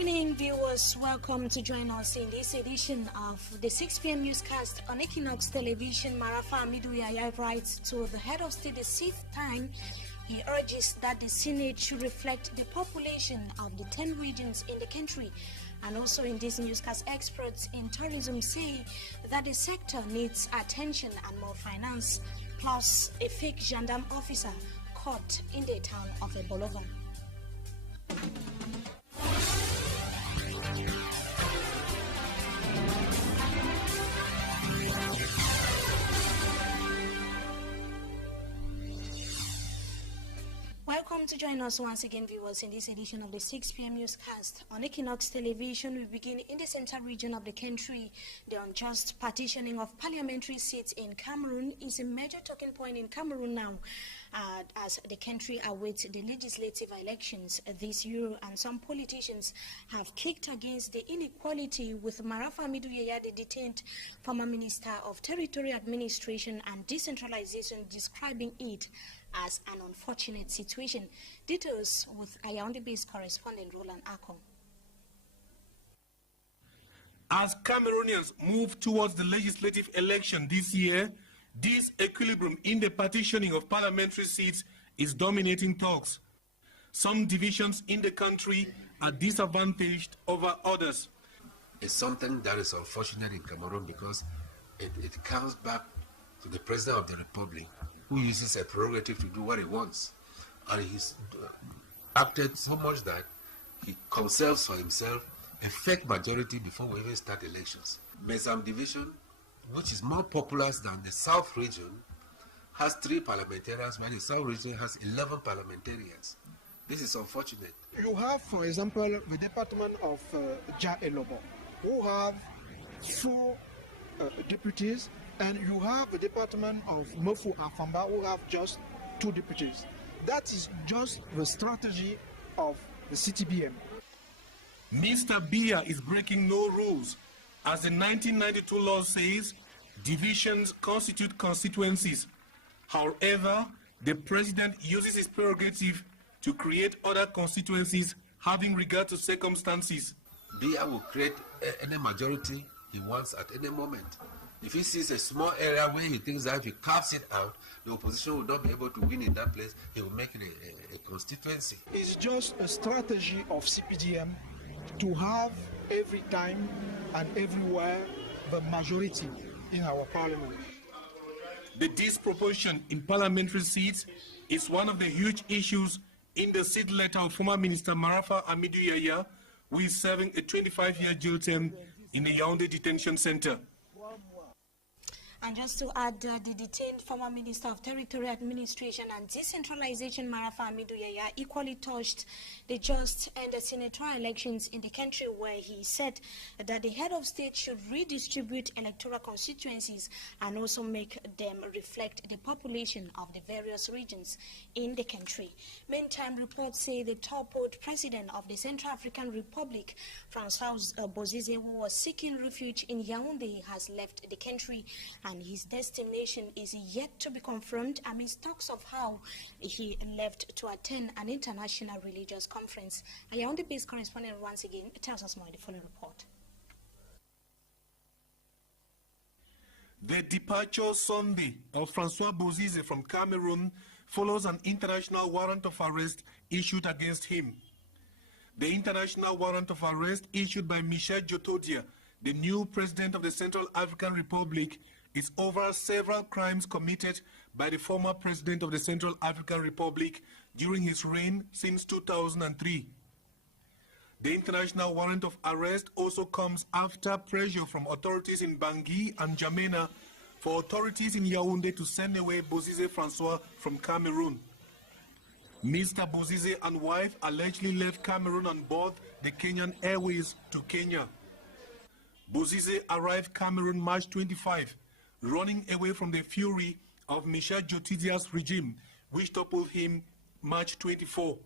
evening, viewers. Welcome to join us in this edition of the 6 p.m. newscast on Equinox Television. Marafa Amidu Yahya writes to the head of state the 6th time. He urges that the Senate should reflect the population of the 10 regions in the country. And also in this newscast, experts in tourism say that the sector needs attention and more finance, plus a fake gendarme officer caught in the town of Ebolova. Welcome to join us once again, viewers, in this edition of the 6 p.m. newscast on Equinox Television. We begin in the central region of the country. The unjust partitioning of parliamentary seats in Cameroon is a major talking point in Cameroon now, as the country awaits the legislative elections this year, and some politicians have kicked against the inequality, with Marafa Amidu Yahya, the detained former Minister of Territorial Administration and Decentralization, describing it as an unfortunate situation. Details with Yaoundé-based correspondent Roland Akon. As Cameroonians move towards the legislative election this year, this equilibrium in the partitioning of parliamentary seats is dominating talks. Some divisions in the country are disadvantaged over others. It's something that is unfortunate in Cameroon because it comes back to the President of the Republic, who uses a prerogative to do what he wants. And he's acted so much that he conserves for himself a fake majority before we even start elections. Mesam Division, which is more populous than the South region, has 3 parliamentarians, while the South region has 11 parliamentarians. This is unfortunate. You have, for example, the department of Ja Elobo, who have 4 deputies, and you have the department of Mofu Afamba, who have just 2 deputies. That is just the strategy of the CTBM. Mr. Biya is breaking no rules. As the 1992 law says, divisions constitute constituencies. However, the president uses his prerogative to create other constituencies having regard to circumstances. Biya will create any majority he wants at any moment. If he sees a small area where he thinks that if he carves it out, the opposition will not be able to win in that place, he will make it a constituency. It's just a strategy of CPDM to have every time and everywhere the majority in our parliament. The disproportion in parliamentary seats is one of the huge issues in the seat letter of former Minister Marafa Amidu Yahya, who is serving a 25-year jail term in the Yaoundé Detention Center. And just to add, the detained former Minister of Territorial Administration and Decentralization, Marafa Amidu Yahya, equally touched the just and the senatorial elections in the country, where he said that the head of state should redistribute electoral constituencies and also make them reflect the population of the various regions in the country. Meantime, reports say the toppled president of the Central African Republic, Francois Bozize, who was seeking refuge in Yaoundé, has left the country, and his destination is yet to be confirmed amidst talks of how he left to attend an international religious conference. A Yaoundé-based correspondent once again tells us more in the following report. The departure Sunday of Francois Bozize from Cameroon follows an international warrant of arrest issued against him. The international warrant of arrest issued by Michel Djotodia, the new president of the Central African Republic, is over several crimes committed by the former president of the Central African Republic during his reign since 2003. The international warrant of arrest also comes after pressure from authorities in Bangui and N'Djamena for authorities in Yaoundé to send away Bozize Francois from Cameroon. Mr. Bozize and wife allegedly left Cameroon on board the Kenyan Airways to Kenya. Bozize arrived Cameroon March 25, running away from the fury of Michel Djotodia's regime, which toppled him March 24.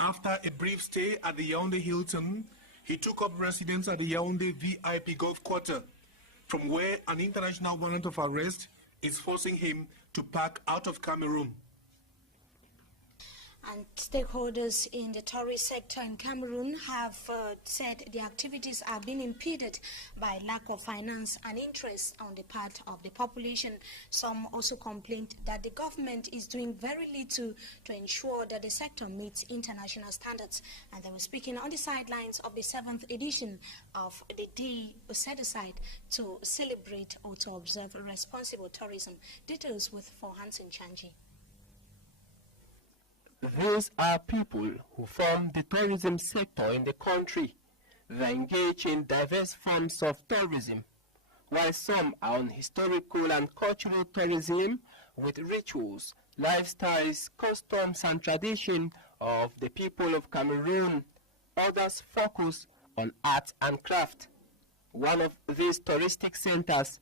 After a brief stay at the Yaoundé Hilton, he took up residence at the Yaoundé VIP Golf Quarter, from where an international warrant of arrest is forcing him to pack out of Cameroon. And stakeholders in the tourist sector in Cameroon have said the activities are being impeded by lack of finance and interest on the part of the population. Some also complained that the government is doing very little to ensure that the sector meets international standards. And they were speaking on the sidelines of the 7th edition of the day set aside to celebrate or to observe responsible tourism. Details with Hansen Chanji. These are people who form the tourism sector in the country. They engage in diverse forms of tourism, while some are on historical and cultural tourism with rituals, lifestyles, customs and tradition of the people of Cameroon. Others focus on art and craft. One of these touristic centers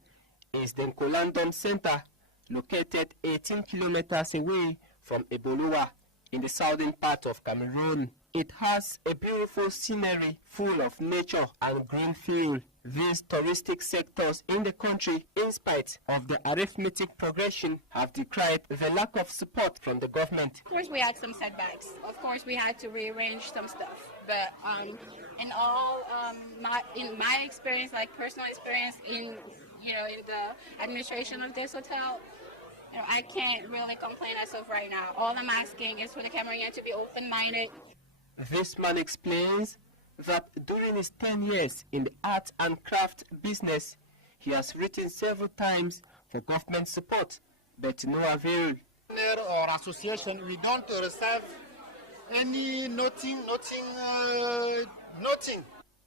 is the Nkolandom Center, located 18 kilometers away from Ebolowa, in the southern part of Cameroon. It has a beautiful scenery full of nature and green field. These touristic sectors in the country, in spite of the arithmetic progression, have decried the lack of support from the government. Of course, we had some setbacks. Of course, we had to rearrange some stuff. But in my experience, like personal experience in the administration of this hotel, I can't really complain as of right now. All I'm asking is for the Cameroonian to be open-minded. This man explains that during his 10 years in the art and craft business, he has written several times for government support, but to no avail. Our association, we don't receive any nothing.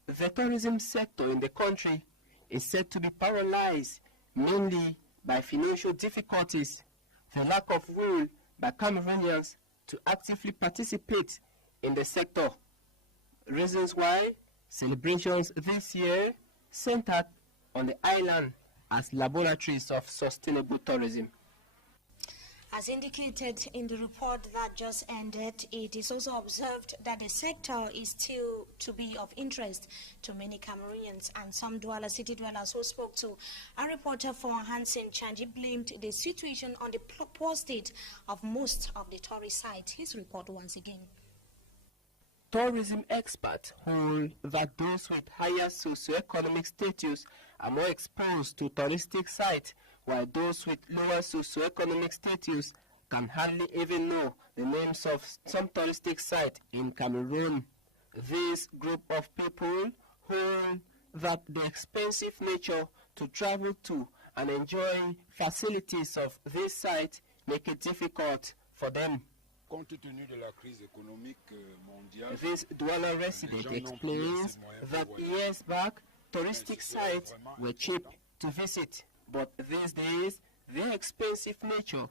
The tourism sector in the country is said to be paralyzed mainly by financial difficulties, the lack of will by Cameroonians to actively participate in the sector. Reasons why celebrations this year centered on the island as laboratories of sustainable tourism. As indicated in the report that just ended, it is also observed that the sector is still to be of interest to many Cameroonians, and some city dwellers who spoke to a reporter for Hansen Chanji blamed the situation on the poor state of most of the tourist sites. His report once again. Tourism experts hold that those with higher socioeconomic status are more exposed to touristic sites, while those with lower socioeconomic status can hardly even know the names of some touristic sites in Cameroon. This group of people hold that the expensive nature to travel to and enjoy facilities of this site make it difficult for them. This dweller resident explains that years back, touristic sites were cheap to visit, but these days, their expensive nature,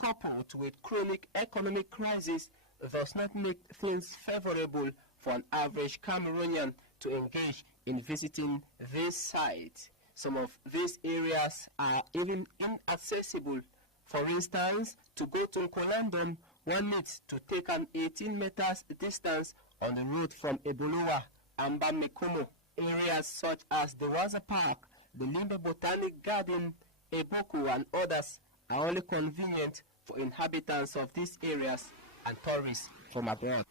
coupled with chronic economic crisis, does not make things favorable for an average Cameroonian to engage in visiting these sites. Some of these areas are even inaccessible. For instance, to go to Nkolandom, one needs to take an 18 meters distance on the road from Ebolowa and Bamekomo. Areas such as the Raza Park, the Limbe Botanic Garden, Eboku and others are only convenient for inhabitants of these areas and tourists from abroad.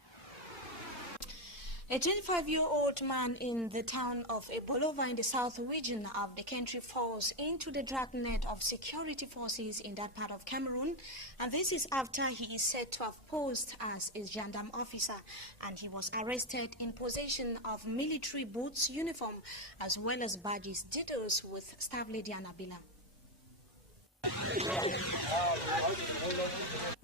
A 25-year-old man in the town of Ebolowa in the south region of the country falls into the dragnet of security forces in that part of Cameroon, and this is after he is said to have posed as a gendarme officer, and he was arrested in possession of military boots, uniform, as well as badges. Details with Staff Lady Anabila.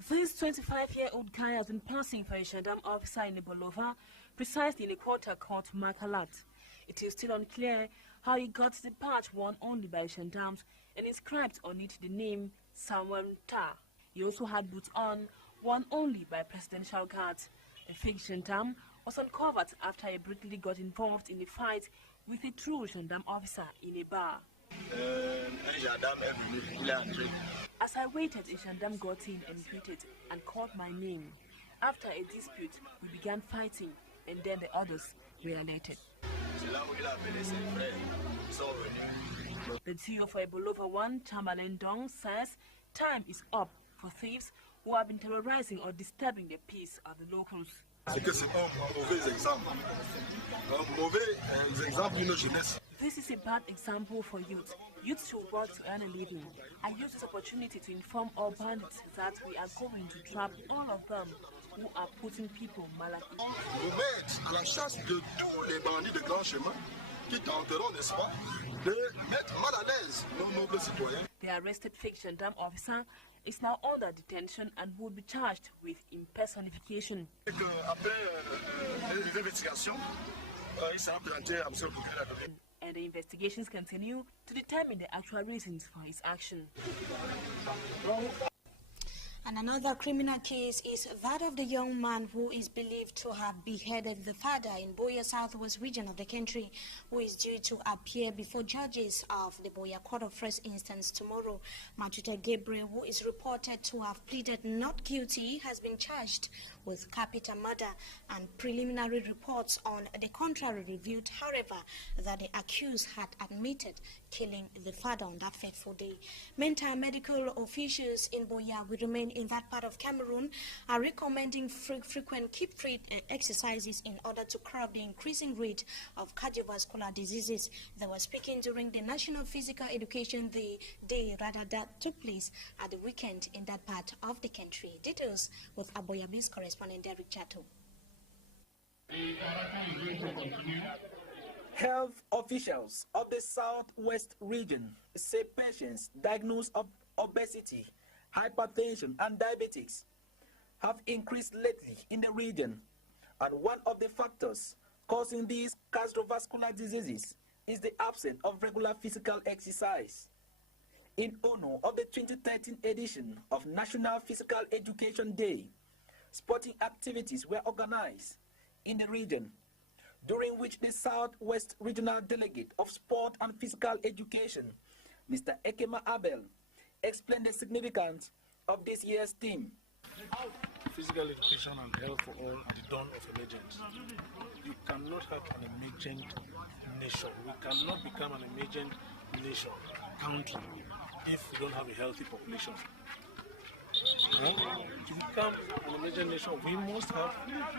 This 25-year-old guy has been passing for a gendarme officer in Ebolowa, precisely in a quarter called Makalat. It is still unclear how he got the badge worn only by gendarmes and inscribed on it the name Samuel Ta. He also had boots on, worn only by presidential guards. A fake gendarme was uncovered after he brutally got involved in a fight with a true gendarme officer in a bar. As I waited, a gendarme got in and greeted and called my name. After a dispute, we began fighting, and then the others were alerted. The CEO for Ebolowa 1, Chamberlain Dong, says time is up for thieves who have been terrorizing or disturbing the peace of the locals. This is a bad example for youth. Youth should work to earn a living. I use this opportunity to inform all bandits that we are going to trap all of them who are putting people malade. À la chasse de tous les bandits de grand chemin qui tenteront, n'est-ce pas, de mettre mal à l'aise nos nobles citoyens. The arrested fake gendarme officer is now under detention and will be charged with impersonification. And the investigations continue to determine the actual reasons for his action. And another criminal case is that of the young man who is believed to have beheaded the father in Boya Southwest region of the country, who is due to appear before judges of the Boya Court of First Instance tomorrow. Matute Gabriel, who is reported to have pleaded not guilty, has been charged with capital murder, and preliminary reports on the contrary revealed, however, that the accused had admitted killing the father on that fateful day. Meantime, medical officials in Boya will remain in that part of Cameroon are recommending frequent keep fit exercises in order to curb the increasing rate of cardiovascular diseases. They were speaking during the National Physical Education Day that took place at the weekend in that part of the country. Details with Aboyabi's correspondent Derek Chato. Health officials of the Southwest region say patients diagnosed of obesity, hypertension, and diabetes have increased lately in the region, and one of the factors causing these cardiovascular diseases is the absence of regular physical exercise. In honor of the 2013 edition of National Physical Education Day, sporting activities were organized in the region, during which the Southwest Regional Delegate of Sport and Physical Education, Mr. Ekema Abel, explained the significance of this year's theme. Physical education and health for all at the dawn of emergence. You cannot have an emergent nation. We cannot become an emergent nation, country, if we don't have a healthy population. To become an emergent nation, we must have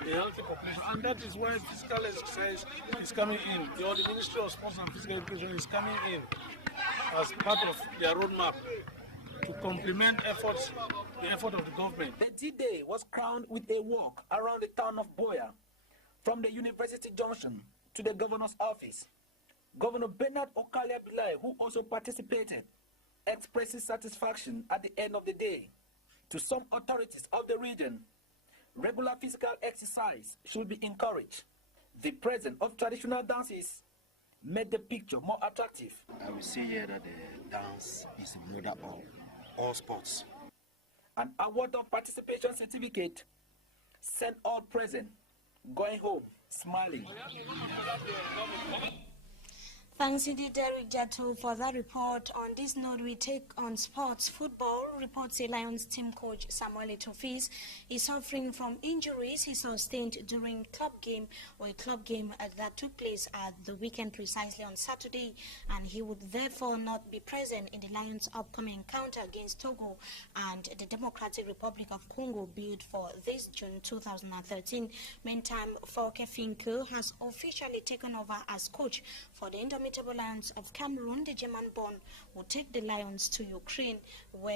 a healthy population, and that is why physical exercise is coming in. The Ministry of Sports and Physical Education is coming in as part of their roadmap to complement efforts, the effort of the government. The D-Day was crowned with a walk around the town of Boya, from the University Junction to the governor's office. Governor Bernard Okalia Bilai, who also participated, expresses satisfaction at the end of the day. To some authorities of the region, regular physical exercise should be encouraged. The presence of traditional dances made the picture more attractive. I will say here that the dance is the mother of all sports. An award of participation certificate sent all present going home smiling. Thanks indeed, Derek Jato, for that report. On this note, we take on sports. Football reports a Lions team coach Samuel Etofis is suffering from injuries he sustained during a club game that took place at the weekend, precisely on Saturday, and he would therefore not be present in the Lions' upcoming encounter against Togo and the Democratic Republic of Congo, billed for this June 2013. Meantime, Folke Finke has officially taken over as coach for the Indomitable Lions of Cameroon. The German-born will take the Lions to Ukraine, who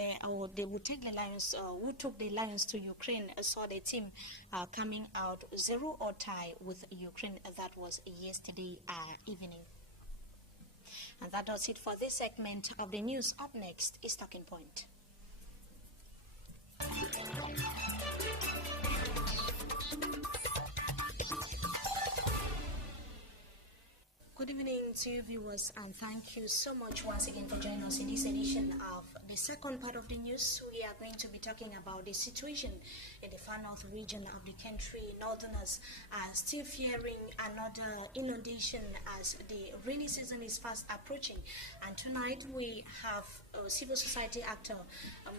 took the Lions to Ukraine, saw the team coming out 0-0 tie with Ukraine. That was yesterday evening. And that does it for this segment of the news. Up next is Talking Point. Good evening to you viewers, and thank you so much once again for joining us in this edition of the second part of the news. We are going to be talking about the situation in the far north region of the country. Northerners are still fearing another inundation as the rainy season is fast approaching. And tonight we have civil society actor,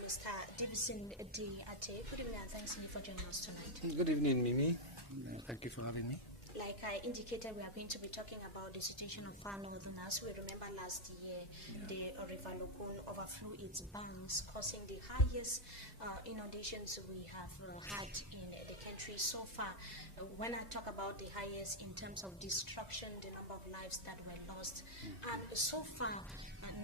Mr. Davison Ade. Good evening, and thanks for joining us tonight. Good evening, Mimi. Thank you for having me. like I indicated, we are going to be talking about the situation of Far Northerners. We remember last year the River Lukun overflew its banks, causing the highest inundations we have had in the country so far. When I talk about the highest in terms of destruction, the number of lives that were lost, and so far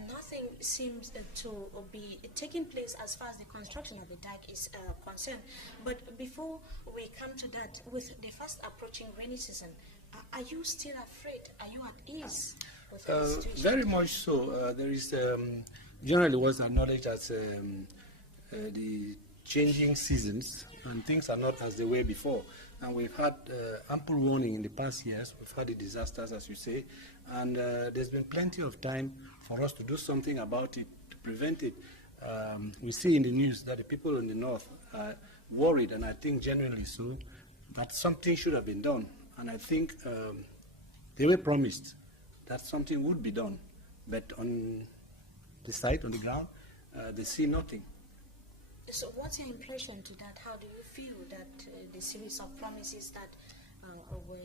nothing seems to be taking place as far as the construction of the dike is concerned. But before we come to that, with the fast approaching rainy season, are you still afraid? Are you at ease with the situation? Very much so. There is generally what's acknowledged as the changing seasons, and things are not as they were before. And we've had ample warning in the past years. We've had the disasters, as you say, and there's been plenty of time for us to do something about it, to prevent it. We see in the news that the people in the north are worried, and I think genuinely so, that something should have been done. And I think they were promised that something would be done, but on the site, on the ground, they see nothing. So what's your impression to that? How do you feel that the series of promises that were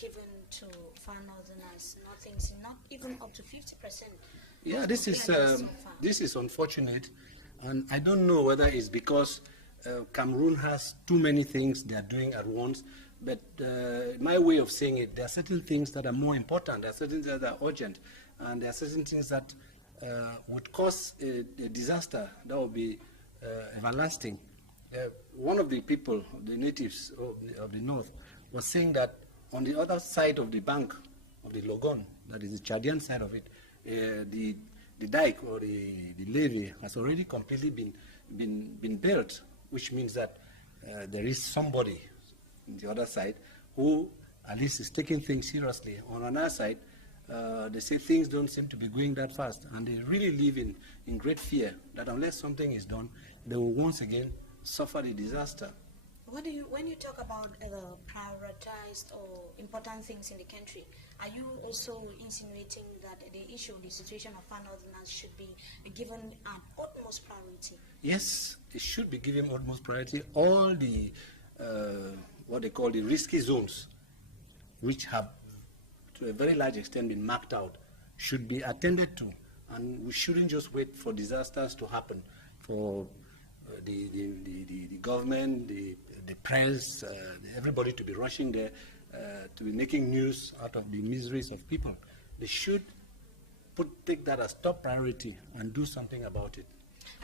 given to Far Northerners, nothing's not even up to 50%? Yeah, this is unfortunate, and I don't know whether it's because Cameroon has too many things they are doing at once, but my way of saying it, there are certain things that are more important, there are certain things that are urgent, and there are certain things that would cause a disaster that would be everlasting. One of the people, the natives of the north, was saying that on the other side of the bank of the Logon, that is the Chadian side of it, the dike or the levee has already completely been built, which means that there is somebody on the other side who at least is taking things seriously. On another side, they say things don't seem to be going that fast, and they really live in great fear that unless something is done, they will once again suffer the disaster. When you talk about prioritized or important things in the country, are you also insinuating that the issue, the situation of Far Northerners should be given an utmost priority? Yes, it should be given utmost priority. All the, what they call the risky zones, which have to a very large extent been marked out, should be attended to. And we shouldn't just wait for disasters to happen, for the government, the press, everybody to be rushing there, to be making news out of the miseries of people. They should take that as top priority and do something about it.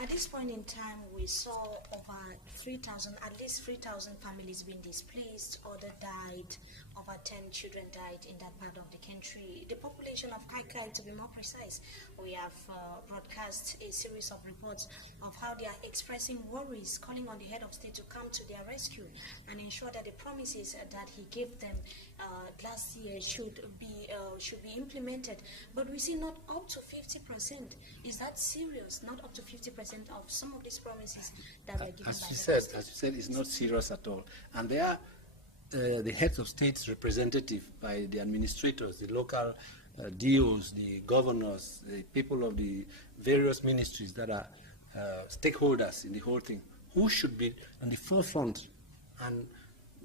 At this point in time, we saw over 3,000, at least 3,000 families being displaced, others died, over 10 children died in that part of the country. The population of Kaikai, to be more precise, we have broadcast a series of reports of how they are expressing worries, calling on the head of state to come to their rescue and ensure that the promises that he gave them last year should be implemented. But we see not up to 50%. Is that serious? Not up to 50% of some of these promises that were given as you said, it's not serious at all. And they are the heads of states representative by the administrators, the local DOs, the governors, the people of the various ministries that are stakeholders in the whole thing, who should be on the forefront, and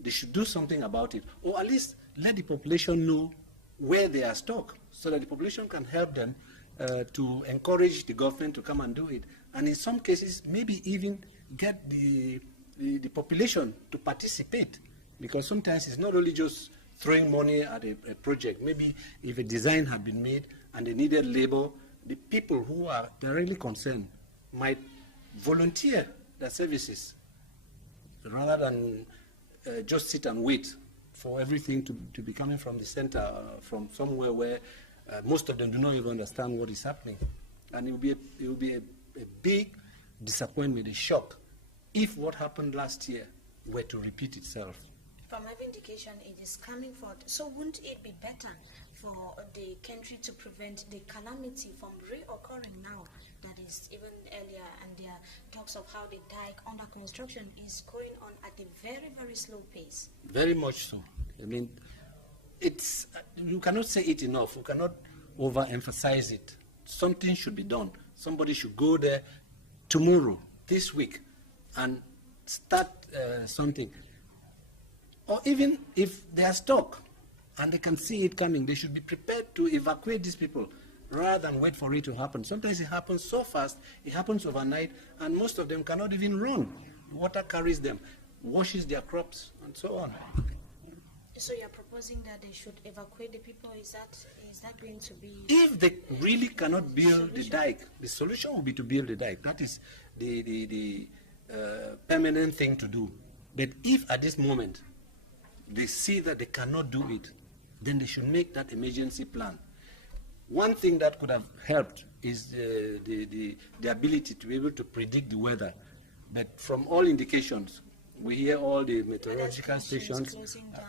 they should do something about it, or at least let the population know where they are stuck, so that the population can help them to encourage the government to come and do it. And in some cases, maybe even get the population to participate, because sometimes it's not only just throwing money at a project. Maybe if a design had been made and they needed labor, the people who are directly concerned might volunteer their services rather than just sit and wait for everything to be coming from the center, from somewhere where most of them do not even understand what is happening. And it will be a big disappointment, a shock, if what happened last year were to repeat itself. From every indication, it is coming forth. So wouldn't it be better for the country to prevent the calamity from reoccurring now? That is even earlier, and there are talks of how the dike under construction is going on at a very, very slow pace. Very much so. I mean, you cannot say it enough. You cannot overemphasize it. Something should be done. Somebody should go there tomorrow, this week, and start something. Or even if they are stuck, and they can see it coming. They should be prepared to evacuate these people rather than wait for it to happen. Sometimes it happens so fast, it happens overnight, and most of them cannot even run. Water carries them, washes their crops, and so on. So you're proposing that they should evacuate the people? Is that going to be... If they really cannot build the dike, the solution will be to build the dike. That is the permanent thing to do. But if at this moment they see that they cannot do it, then they should make that emergency plan. One thing that could have helped is the ability to be able to predict the weather. But from all indications, we hear all the meteorological stations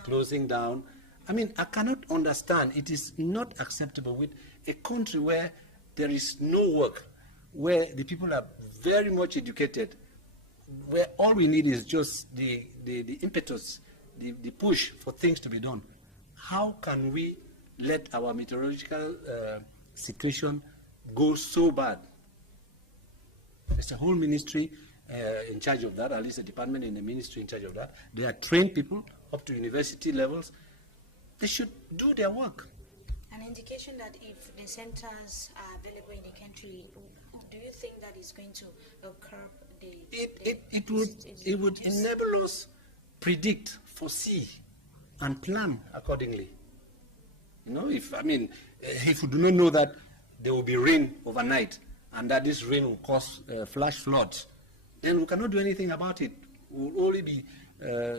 closing down. I mean, I cannot understand. It is not acceptable with a country where there is no work, where the people are very much educated, where all we need is just the impetus, the push for things to be done. How can we let our meteorological situation go so bad? There's a whole ministry in charge of that, at least a department in the ministry in charge of that. They are trained people up to university levels. They should do their work. An indication that if the centers are available in the country, do you think that is going to curb the... It would enable us predict, foresee, and plan accordingly. You know, if we do not know that there will be rain overnight and that this rain will cause flash floods, then we cannot do anything about it. We will only be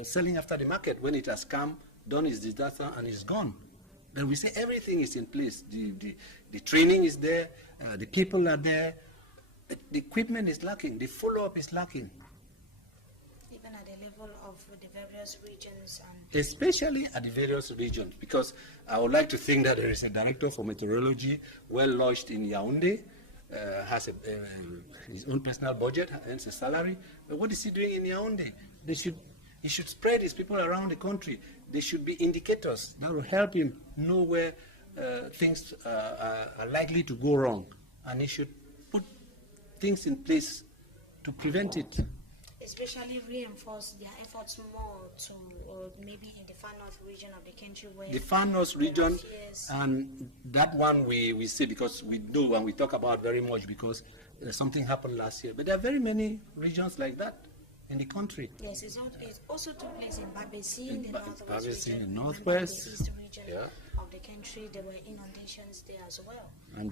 selling after the market when it has come, done its disaster, and is gone. Then we say everything is in place. The training is there, the people are there, but the equipment is lacking, the follow-up is lacking. Even at the level of the various regions? Especially at the various regions, because I would like to think that there is a director for meteorology well lodged in Yaoundé, has his own personal budget, earns a salary. But what is he doing in Yaoundé? He should spread his people around the country. There should be indicators that will help him know where things are likely to go wrong. And he should put things in place to prevent it. Especially reinforce their efforts more to maybe in the far north region of the country where... The far north region, and that one we see because we do and we talk about very much because something happened last year. But there are very many regions like that in the country. Yes, it also took place in Babesi, in the northwest Babesi, region, in the northwest. The east region of the country. There were inundations there as well. And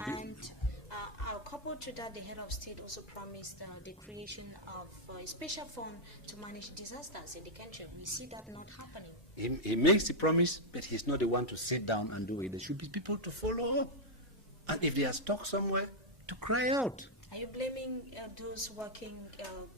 coupled to that, the head of state also promised the creation of a special fund to manage disasters in the country. We see that not happening. He makes the promise, but he's not the one to sit down and do it. There should be people to follow up. And if they are stuck somewhere, to cry out. Are you blaming those working,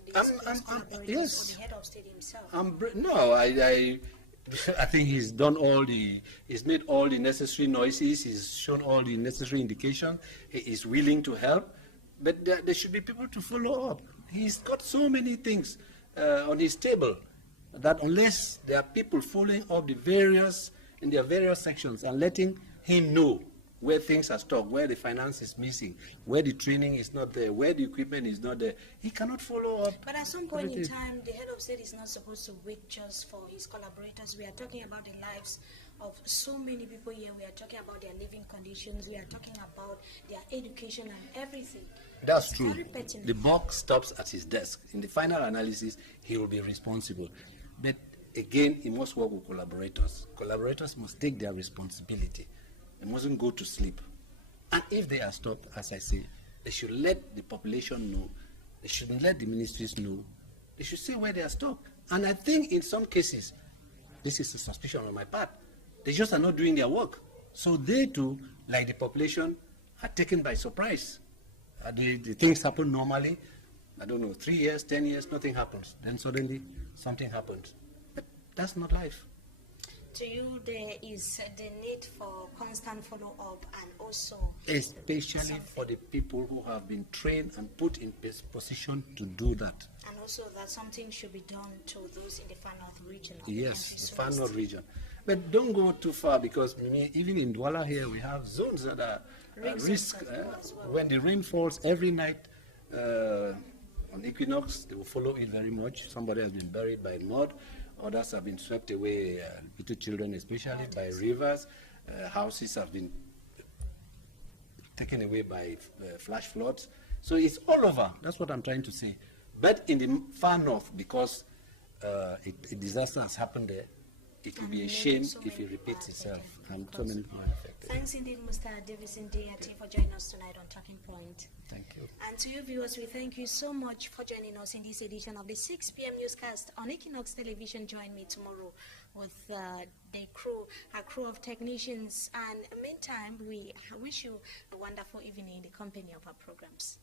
yes. or the head of state himself? No, I think he's made all the necessary noises, he's shown all the necessary indications, he is willing to help, but there should be people to follow up. He's got so many things on his table that unless there are people following up in their various sections and letting him know where things are stuck, where the finance is missing, where the training is not there, where the equipment is not there, he cannot follow up. But at some point in time, the head of state is not supposed to wait just for his collaborators. We are talking about the lives of so many people here. We are talking about their living conditions. We are talking about their education and everything. That's true. The buck stops at his desk. In the final analysis, he will be responsible. But again, he must work with collaborators. Collaborators must take their responsibility. They mustn't go to sleep. And if they are stuck, as I say, they should let the population know. They shouldn't let the ministries know. They should say where they are stuck. And I think in some cases, this is a suspicion on my part, they just are not doing their work. So they too, like the population, are taken by surprise. The things happen normally. I don't know, 3 years, 10 years, nothing happens. Then suddenly something happens. But that's not life. To you, there is the need for constant follow-up and also... Especially for the people who have been trained and put in position to do that. And also that something should be done to those in the far north region. Yes, the far north region. But don't go too far because even in Douala here, we have zones that are at risk. When the rain falls every night on equinox, they will follow it very much. Somebody has been buried by mud. Others have been swept away, little children especially, by rivers. Houses have been taken away by flash floods. So it's all over. That's what I'm trying to say. But in the far north, because a disaster has happened there, it will be a shame if it repeats itself. And so many people are affected. Thanks indeed, Mr. Davison Diati, for joining us tonight on Talking Point. Thank you. And to you viewers, we thank you so much for joining us in this edition of the 6 p.m. newscast on Equinox Television. Join me tomorrow with our crew of technicians. And meantime, we wish you a wonderful evening in the company of our programs.